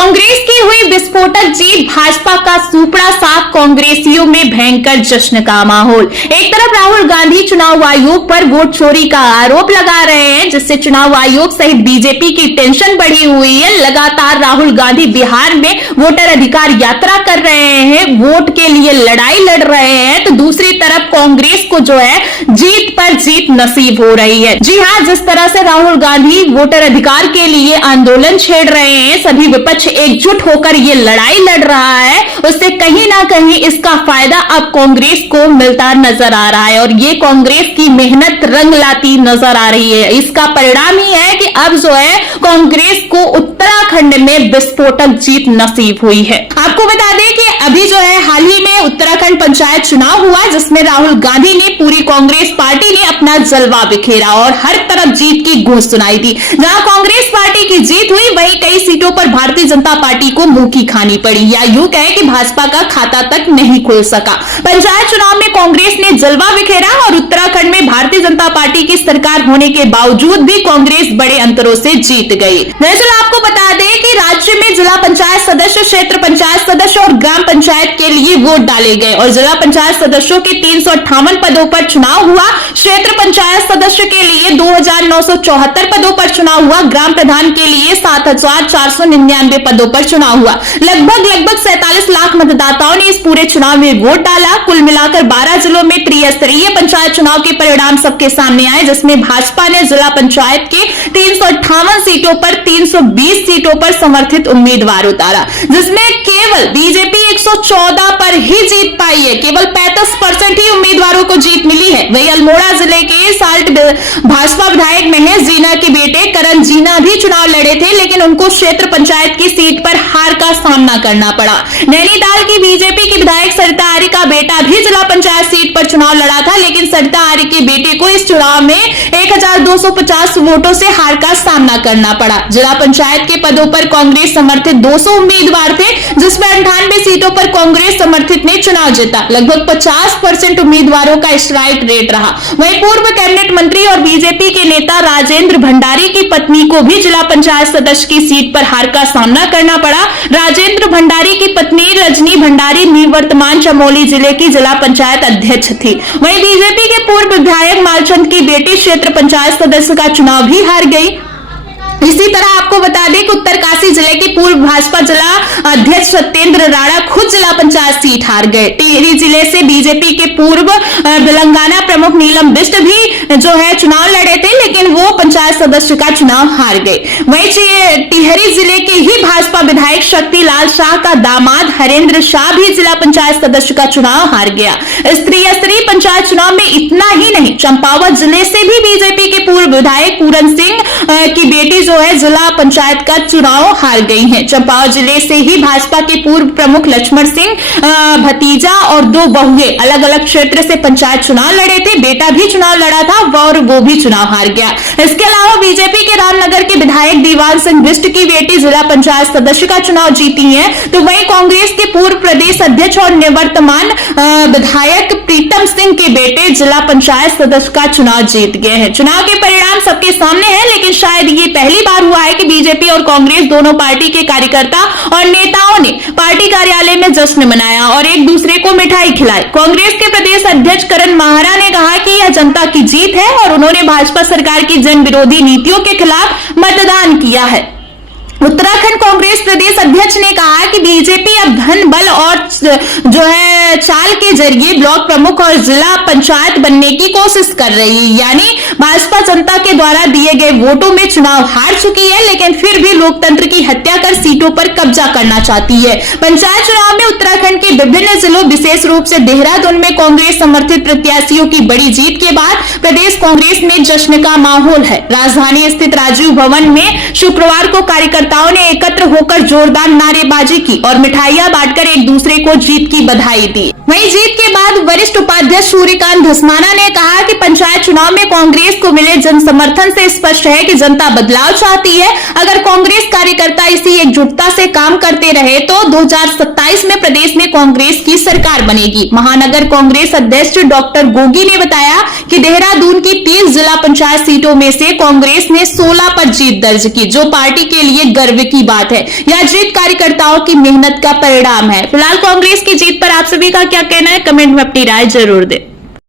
कांग्रेस की हुई विस्फोटक जीत, भाजपा का सुपड़ा साफ, कांग्रेसियों में भयंकर जश्न का माहौल। एक तरफ राहुल गांधी चुनाव आयोग पर वोट चोरी का आरोप लगा रहे हैं, जिससे चुनाव आयोग सहित बीजेपी की टेंशन बढ़ी हुई है। लगातार राहुल गांधी बिहार में वोटर अधिकार यात्रा कर रहे हैं, वोट के लिए लड़ाई लड़ रहे हैं, तो दूसरी तरफ कांग्रेस को जो है जीत पर जीत नसीब हो रही है। जी हां, जिस तरह से राहुल गांधी वोटर अधिकार के लिए आंदोलन छेड़ रहे हैं, सभी विपक्ष एकजुट होकर ये लड़ाई लड़ रहा है, उससे कहीं ना कहीं इसका फायदा अब कांग्रेस को मिलता नजर आ रहा है और ये कांग्रेस की मेहनत रंग लाती नजर आ रही है। इसका परिणाम ही है कि अब जो है कांग्रेस को उत्तराखंड में विस्फोटक जीत नसीब हुई है। आपको बता दें कि अभी जो है हाल ही में उत्तराखंड पंचायत चुनाव हुआ, जिसमें राहुल गांधी ने पूरी कांग्रेस पार्टी ने अपना जलवा बिखेरा और हर तरफ जीत की गूंज सुनाई दी। जहां कांग्रेस पार्टी की जीत हुई, वहीं कई सीटों पर भारतीय जनता पार्टी को मुंह की खानी पड़ी, या यूं कहे कि भाजपा का खाता तक नहीं खुल सका। पंचायत चुनाव में कांग्रेस ने जलवा बिखेरा और उत्तराखंड में भारतीय जनता पार्टी की सरकार होने के बावजूद भी कांग्रेस बड़े अंतरों से जीत गई। दरअसल आपको बता दें कि राज्य में जिला पंचायत सदस्य, क्षेत्र पंचायत सदस्य और ग्राम पंचायत के लिए वोट डाले गए और जिला पंचायत सदस्यों के 358 पदों पर चुनाव हुआ। क्षेत्र पंचायत सदस्य के लिए 2974 पदों पर चुनाव हुआ। ग्राम प्रधान के लिए 7499 पदों पर चुनाव हुआ। लगभग 47 लाख मतदाताओं ने इस पूरे चुनाव में वोट डाला। कुल मिलाकर 12 जिलों में त्रिस्तरीय पंचायत चुनाव के परिणाम सबके सामने आए, जिसमें भाजपा ने जिला पंचायत के 358 सीटों पर 320 सीटों पर समर्थित उम्मीदवार उतारा, जिसमें केवल बीजेपी 114 पर ही जीत पाई है। केवल 35% ही उम्मीदवारों को जीत मिली है। वहीं अल्मोड़ा जिले के साल्ट भाजपा विधायक महेश जीना के बेटे करण जीना भी चुनाव लड़े थे, लेकिन उनको क्षेत्र पंचायत की सीट पर हार का सामना करना पड़ा। नैनीताल की बीजेपी की विधायक सरिता आर्य का बेटा भी जिला पंचायत सीट पर चुनाव लड़ा था, लेकिन सरिता आर्य के बेटे को इस चुनाव में 1250 वोटों से हार का सामना करना पड़ा। जिला पंचायत के पदों पर कांग्रेस समर्थित 200 उम्मीदवार थे, जिसमें 98 सीटों पर कांग्रेस समर्थित ने चुनाव जीता। लगभग 50% उम्मीदवारों का स्ट्राइक रेट रहा। वहीं पूर्व कैबिनेट मंत्री और बीजेपी के नेता राजेंद्र भंडारी की पत्नी को भी जिला पंचायत सदस्य की सीट पर हार का सामना करना पड़ा। राजेंद्र भंडारी की पत्नी रजनी भंडारी निवर्तमान चमोली जिले की जिला पंचायत अध्यक्ष थी। वहीं बीजेपी के पूर्व विधायक मालचंद की बेटी क्षेत्र पंचायत सदस्य का चुनाव भी हार गई। इसी तरह आपको बता दें कि उत्तरकाशी जिले के पूर्व भाजपा जिला अध्यक्ष सत्येंद्र राणा खुद जिला पंचायत सीट हार गए। टिहरी जिले से बीजेपी के पूर्व तेलंगाना प्रमुख नीलम बिष्ट भी जो है चुनाव लड़े थे, लेकिन वो पंचायत सदस्य का चुनाव हार गए। वहीं टिहरी जिले के ही भाजपा विधायक शक्तिलाल शाह का दामाद हरेंद्र शाह भी जिला पंचायत सदस्य का चुनाव हार गया। त्रिस्तरीय पंचायत चुनाव में इतना ही नहीं, चंपावत जिले से भी बीजेपी के पूर्व विधायक पूरन सिंह की बेटी जो है जिला पंचायत का चुनाव हार गई हैं। चंपावत जिले से ही भाजपा के पूर्व प्रमुख लक्ष्मण सिंह भतीजा और 2 बहुए अलग अलग क्षेत्र से पंचायत चुनाव लड़े थे। बेटा भी चुनाव लड़ा था और वो भी चुनाव हार गया। इसके अलावा बीजेपी के रामनगर के विधायक दीवान सिंह बिष्ट की बेटी जिला पंचायत सदस्य का चुनाव जीती है। तो वहीं कांग्रेस के पूर्व प्रदेश अध्यक्ष और निवर्तमान विधायक प्रीतम सिंह के बेटे जिला पंचायत सदस्य का चुनाव जीत गए हैं। चुनाव के परिणाम सबके सामने है, लेकिन शायद ये पहली बार हुआ है कि बीजेपी और कांग्रेस दोनों पार्टी के कार्यकर्ता और नेताओं ने पार्टी कार्यालय में जश्न मनाया और एक दूसरे को मिठाई खिलाई। कांग्रेस के प्रदेश अध्यक्ष करण माहरा ने कहा कि यह जनता की जीत है और उन्होंने भाजपा सरकार की जन विरोधी नीतियों के खिलाफ मतदान किया है। उत्तराखंड कांग्रेस प्रदेश अध्यक्ष ने कहा कि बीजेपी अब धन बल और जो है चाल के जरिए ब्लॉक प्रमुख और जिला पंचायत बनने की कोशिश कर रही है, यानी भाजपा जनता के द्वारा दिए गए वोटों में चुनाव हार चुकी है, लेकिन फिर भी लोकतंत्र की हत्या कर सीटों पर कब्जा करना चाहती है। पंचायत चुनाव में उत्तराखंड के विभिन्न जिलों, विशेष रूप से देहरादून में कांग्रेस समर्थित प्रत्याशियों की बड़ी जीत के बाद प्रदेश कांग्रेस में जश्न का माहौल है। राजधानी स्थित राजीव भवन में शुक्रवार को कार्यकर्ताओं ने एकत्र होकर जोरदार नारेबाजी की और मिठाइयां बांटकर एक दूसरे को जीत की बधाई दी। वहीं जीत के बाद वरिष्ठ उपाध्यक्ष सूर्यकांत धस्माना ने कहा कि पंचायत चुनाव में कांग्रेस को मिले जन समर्थन से स्पष्ट है कि जनता बदलाव चाहती है। अगर कांग्रेस कार्यकर्ता इसी एकजुटता से काम करते रहे तो 2027 में प्रदेश में कांग्रेस की सरकार बनेगी। महानगर कांग्रेस अध्यक्ष डॉक्टर गोगी ने बताया कि देहरादून की 30 जिला पंचायत सीटों में से कांग्रेस ने 16 पर जीत दर्ज की, जो पार्टी के लिए गर्व की बात है। यह जीत कार्यकर्ताओं की मेहनत का परिणाम है। फिलहाल कांग्रेस की जीत पर आप सभी का क्या कहना है, कमेंट में अपनी राय जरूर दें।